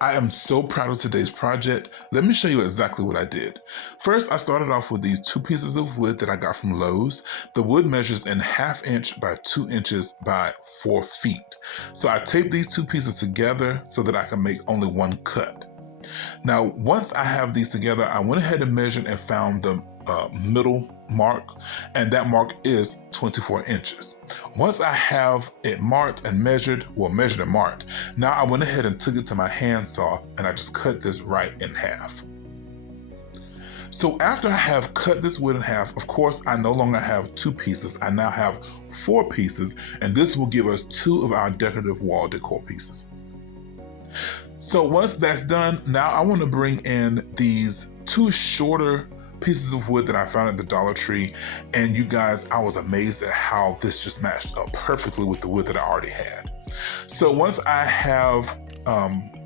I am so proud of today's project. Let me show you exactly what I did. First, I started off with these 2 pieces of wood that I got from Lowe's. The wood measures in 1/2 inch by 2 inches by 4 feet. So I taped these 2 pieces together so that I can make only one cut. Now, once I have these together, I went ahead and measured and found the middle mark, and that mark is 24 inches. Once I have it marked and measured, measured and marked, now I went ahead and took it to my handsaw and I just cut this right in half. So after I have cut this wood in half, of course, I no longer have 2 pieces, I now have 4 pieces, and this will give us 2 of our decorative wall decor pieces. So once that's done, now I want to bring in these 2 shorter pieces of wood that I found at the Dollar Tree, and you guys, I was amazed at how this just matched up perfectly with the wood that I already had. So once I have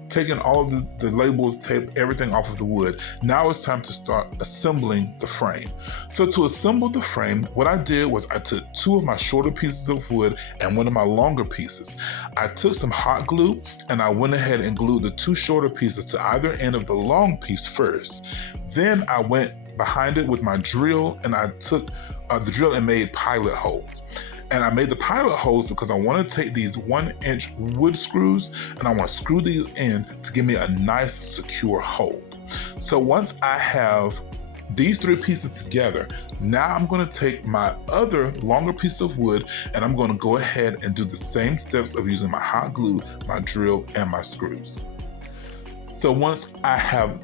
taken all of the labels, taped everything off of the wood, now it's time to start assembling the frame. So to assemble the frame, what I did was I took 2 of my shorter pieces of wood and 1 of my longer pieces. I took some hot glue and I went ahead and glued the 2 shorter pieces to either end of the long piece first. Then I went behind it with my drill, and I took the drill and made pilot holes. And I made the pilot holes because I want to take these 1-inch wood screws and I want to screw these in to give me a nice secure hold. So once I have these 3 pieces together, now I'm going to take my other longer piece of wood and I'm going to go ahead and do the same steps of using my hot glue, my drill, and my screws. So once I have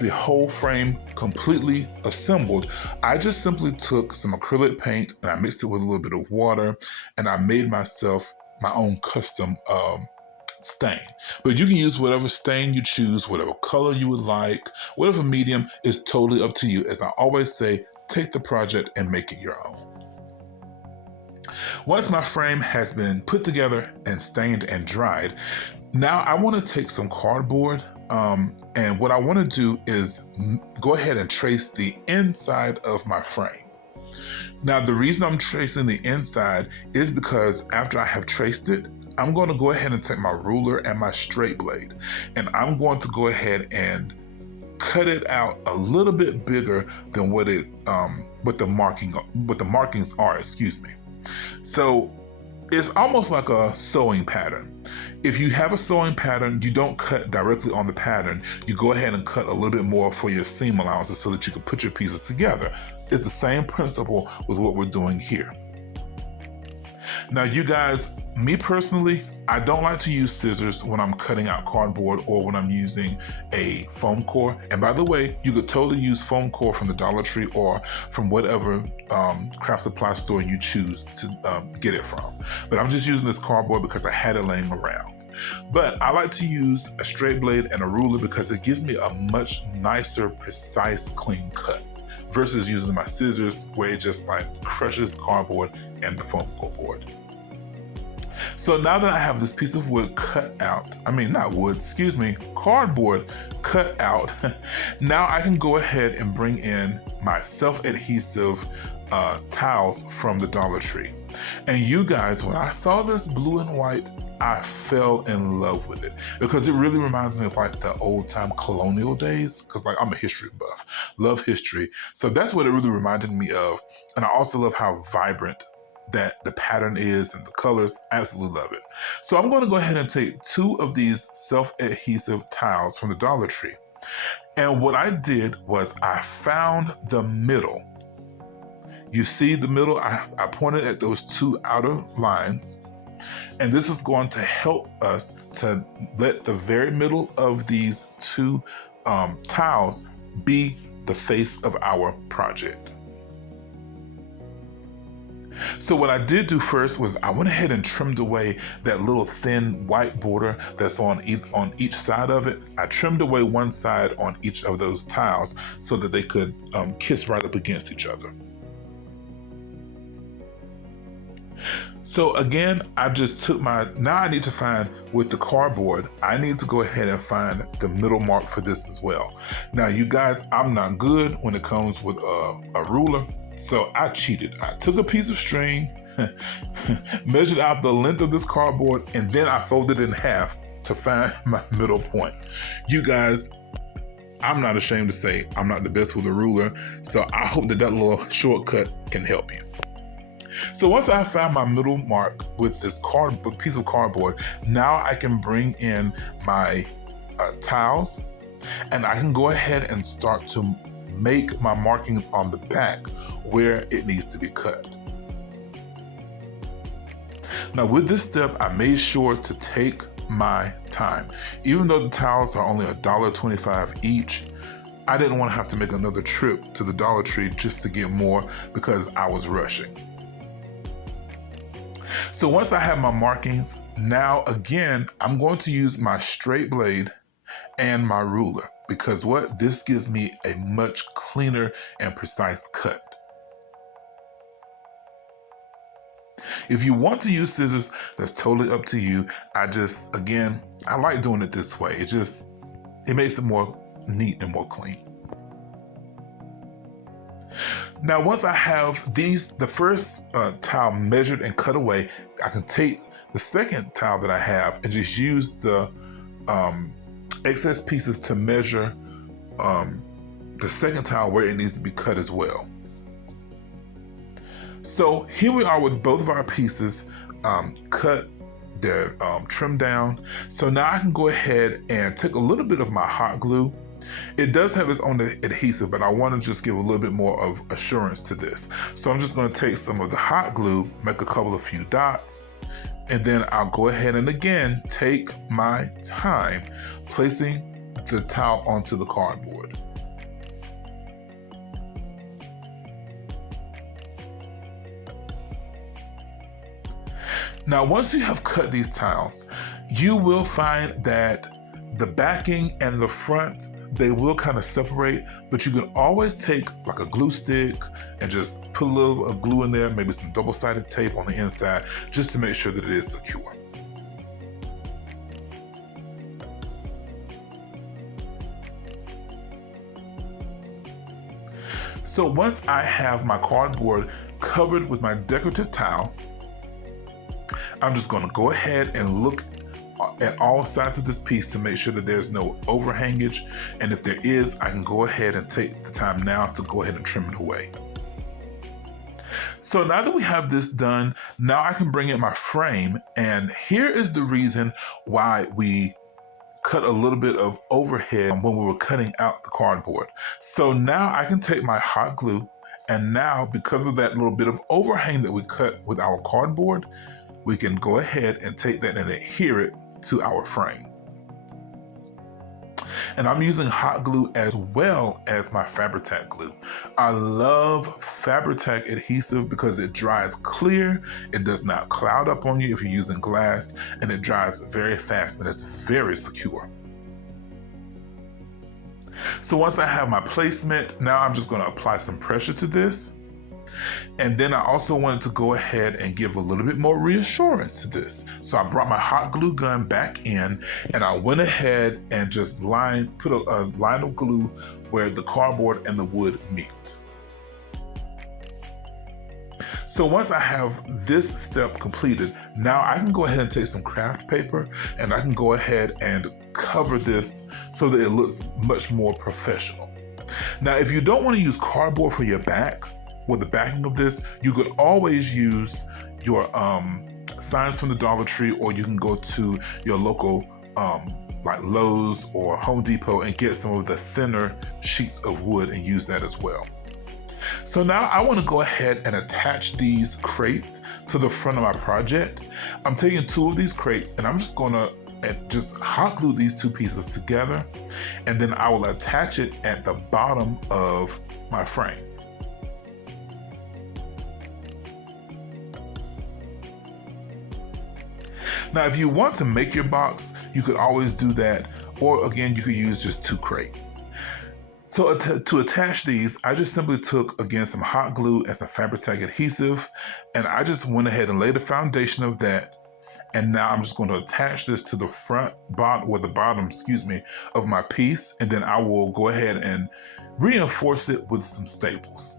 the whole frame completely assembled, I just simply took some acrylic paint and I mixed it with a little bit of water, and I made myself my own custom stain. But you can use whatever stain you choose, whatever color you would like, whatever medium, is totally up to you. As I always say, take the project and make it your own. Once my frame has been put together and stained and dried, now I want to take some cardboard, and what I want to do is go ahead and trace the inside of my frame. Now, the reason I'm tracing the inside is because after I have traced it, I'm going to go ahead and take my ruler and my straight blade, and I'm going to go ahead and cut it out a little bit bigger than what the markings are, excuse me. So it's almost like a sewing pattern. If you have a sewing pattern, you don't cut directly on the pattern. You go ahead and cut a little bit more for your seam allowances so that you can put your pieces together. It's the same principle with what we're doing here. Now, you guys, me personally, I don't like to use scissors when I'm cutting out cardboard or when I'm using a foam core. And by the way, you could totally use foam core from the Dollar Tree or from whatever craft supply store you choose to get it from. But I'm just using this cardboard because I had it laying around. But I like to use a straight blade and a ruler because it gives me a much nicer, precise, clean cut versus using my scissors where it just like crushes the cardboard and the foam core board. So now that I have this piece of wood cut out, cardboard cut out, now I can go ahead and bring in my self-adhesive tiles from the Dollar Tree. And you guys, when I saw this blue and white, I fell in love with it because it really reminds me of like the old time colonial days, because like I'm a history buff, love history. So that's what it really reminded me of. And I also love how vibrant that the pattern is and the colors. Absolutely love it. So I'm going to go ahead and take 2 of these self-adhesive tiles from the Dollar Tree. And what I did was I found the middle. You see the middle? I pointed at those 2 outer lines. And this is going to help us to let the very middle of these 2 tiles be the face of our project. So what I did do first was I went ahead and trimmed away that little thin white border that's on each side of it. I trimmed away one side on each of those tiles so that they could kiss right up against each other. So again, I just took now I need to find with the cardboard, I need to go ahead and find the middle mark for this as well. Now you guys, I'm not good when it comes with a ruler. So I cheated. I took a piece of string, measured out the length of this cardboard, and then I folded it in half to to find my middle point. You guys, I'm not ashamed to say I'm not the best with a ruler, so I hope that little shortcut can help you. So once I found my middle mark with this piece of cardboard, now I can bring in my tiles, and I can go ahead and start to make my markings on the back where it needs to be cut. Now with this step, I made sure to take my time. Even though the tiles are only $1.25 each, I didn't want to have to make another trip to the Dollar Tree just to get more because I was rushing. So once I have my markings, now again, I'm going to use my straight blade and my ruler because this gives me a much cleaner and precise cut. If you want to use scissors, that's totally up to you. I like doing it this way. It makes it more neat and more clean. Now, once I have the first tile measured and cut away, I can take the second tile that I have and just use the excess pieces to measure the second tile where it needs to be cut as well. So here we are with both of our pieces cut, they're trimmed down. So now I can go ahead and take a little bit of my hot glue. It does have its own adhesive, but I want to just give a little bit more of assurance to this. So I'm just going to take some of the hot glue, make a few dots, and then I'll go ahead and again take my time placing the tile onto the cardboard. Now, once you have cut these tiles, you will find that the backing and the front, they will kind of separate, but you can always take like a glue stick and just put a little glue in there, maybe some double-sided tape on the inside, just to make sure that it is secure. So once I have my cardboard covered with my decorative tile, I'm just going to go ahead and look at all sides of this piece to make sure that there's no overhangage, and if there is, I can go ahead and take the time now to go ahead and trim it away. So now that we have this done, now I can bring in my frame, and here is the reason why we cut a little bit of overhead when we were cutting out the cardboard. So now I can take my hot glue, and now because of that little bit of overhang that we cut with our cardboard, we can go ahead and take that and adhere it to our frame. And I'm using hot glue as well as my Fabri-Tac glue. I love Fabri-Tac adhesive because it dries clear, it does not cloud up on you if you're using glass, and it dries very fast and it's very secure. So once I have my placement, now I'm just going to apply some pressure to this. And then I also wanted to go ahead and give a little bit more reassurance to this. So I brought my hot glue gun back in, and I went ahead and just put a line of glue where the cardboard and the wood meet. So once I have this step completed, now I can go ahead and take some craft paper and I can go ahead and cover this so that it looks much more professional. Now, if you don't want to use cardboard for your back, with the backing of this, you could always use your signs from the Dollar Tree, or you can go to your local like Lowe's or Home Depot and get some of the thinner sheets of wood and use that as well. So now I want to go ahead and attach these crates to the front of my project. I'm taking 2 of these crates and I'm just going to just hot glue these 2 pieces together, and then I will attach it at the bottom of my frame. Now, if you want to make your box, you could always do that, or again, you could use just 2 crates. So to attach these, I just simply took, again, some hot glue and some Fabri-Tac adhesive, and I just went ahead and laid the foundation of that. And now I'm just going to attach this to the bottom of my piece, and then I will go ahead and reinforce it with some staples.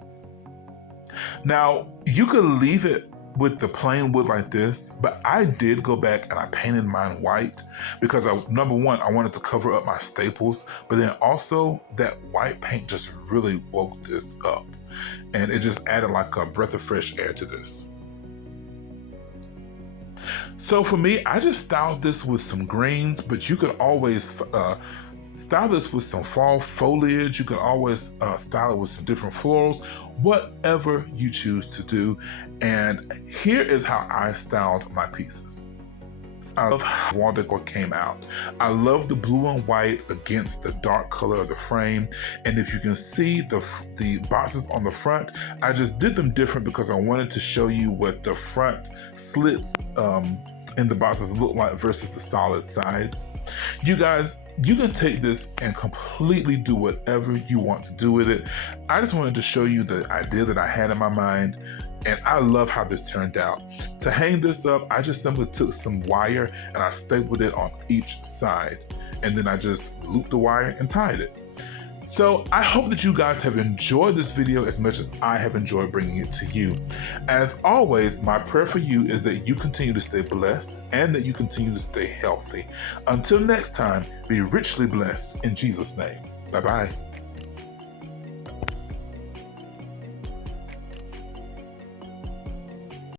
Now, you could leave it with the plain wood like this, but I did go back and I painted mine white because number one, I wanted to cover up my staples, but then also that white paint just really woke this up and it just added like a breath of fresh air to this. So for me, I just styled this with some greens, but you could always style this with some fall foliage. You can always style it with some different florals, whatever you choose to do. And here is how I styled my pieces. I love how wall decor came out. I love the blue and white against the dark color of the frame. And if you can see the boxes on the front, I just did them different because I wanted to show you what the front slits in the boxes look like versus the solid sides. You guys, you can take this and completely do whatever you want to do with it. I just wanted to show you the idea that I had in my mind, and I love how this turned out. To hang this up, I just simply took some wire and I stapled it on each side, and then I just looped the wire and tied it. So I hope that you guys have enjoyed this video as much as I have enjoyed bringing it to you. As always, my prayer for you is that you continue to stay blessed and that you continue to stay healthy. Until next time, be richly blessed in Jesus' name. Bye-bye.